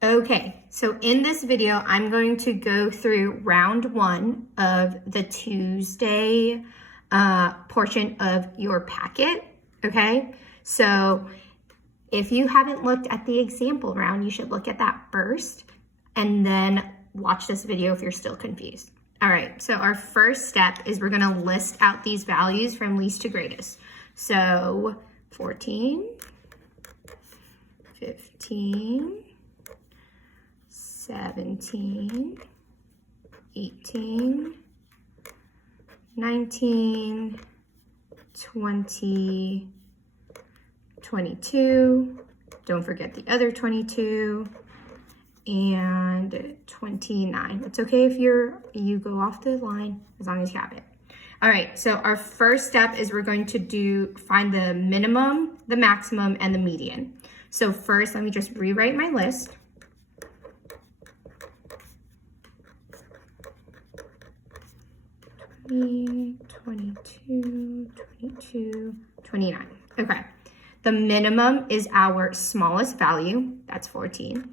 Okay, so in this video, I'm going to go through round 1 of the Tuesday portion of your packet, okay? So if you haven't looked at the example round, you should look at that first and then watch this video if you're still confused. All right, so our first step is we're gonna list out these values from least to greatest. So 14, 15, 17, 18, 19, 20, 22, don't forget the other 22, and 29. It's okay if you go off the line as long as you have it. All right, so our first step is we're going to find the minimum, the maximum, and the median. So first, let me just rewrite my list. 22, 22, 29. Okay. The minimum is our smallest value. That's 14.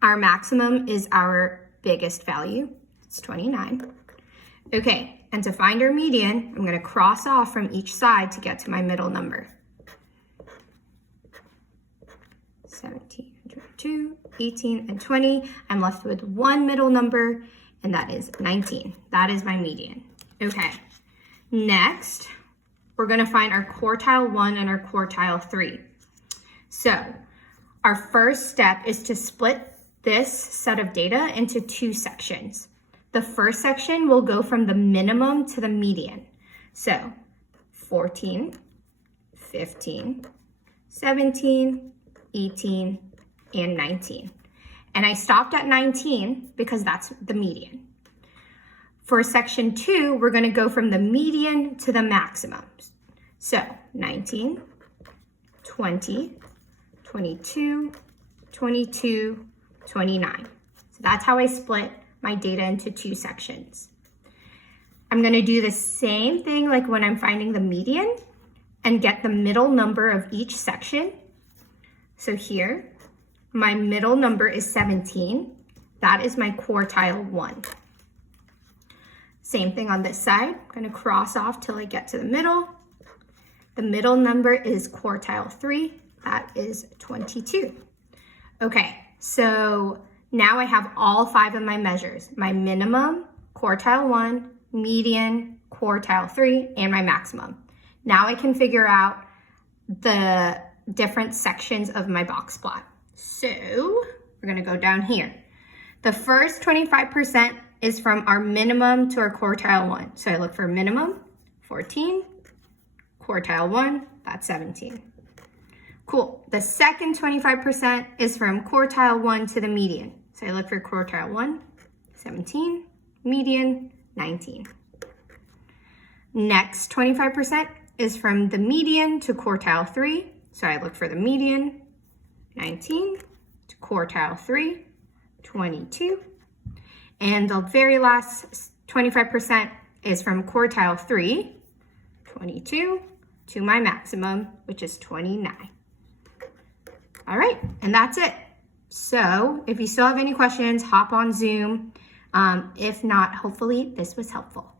Our maximum is our biggest value. It's 29. Okay. And to find our median, I'm going to cross off from each side to get to my middle number. 17, 22, 18, and 20. I'm left with one middle number, and that is 19. That is my median. Okay, next, we're gonna find our quartile 1 and our quartile 3. So our first step is to split this set of data into 2 sections. The first section will go from the minimum to the median. So 14, 15, 17, 18, and 19. And I stopped at 19 because that's the median. For section 2, we're going to go from the median to the maximum. So 19, 20, 22, 22, 29. So that's how I split my data into 2 sections. I'm going to do the same thing like when I'm finding the median and get the middle number of each section. So here, my middle number is 17. That is my quartile 1. Same thing on this side. I'm going to cross off till I get to the middle. The middle number is quartile 3. That is 22. Okay, so now I have all 5 of my measures. My minimum, quartile 1, median, quartile 3, and my maximum. Now I can figure out the different sections of my box plot. So we're gonna go down here. The first 25% is from our minimum to our quartile 1. So I look for minimum, 14, quartile 1, that's 17. Cool. The second 25% is from quartile 1 to the median. So I look for quartile 1, 17, median, 19. Next 25% is from the median to quartile 3. So I look for the median, 19, to quartile 3, 22. And the very last 25% is from quartile 3, 22, to my maximum, which is 29. All right, and that's it. So if you still have any questions, hop on Zoom. If not, hopefully this was helpful.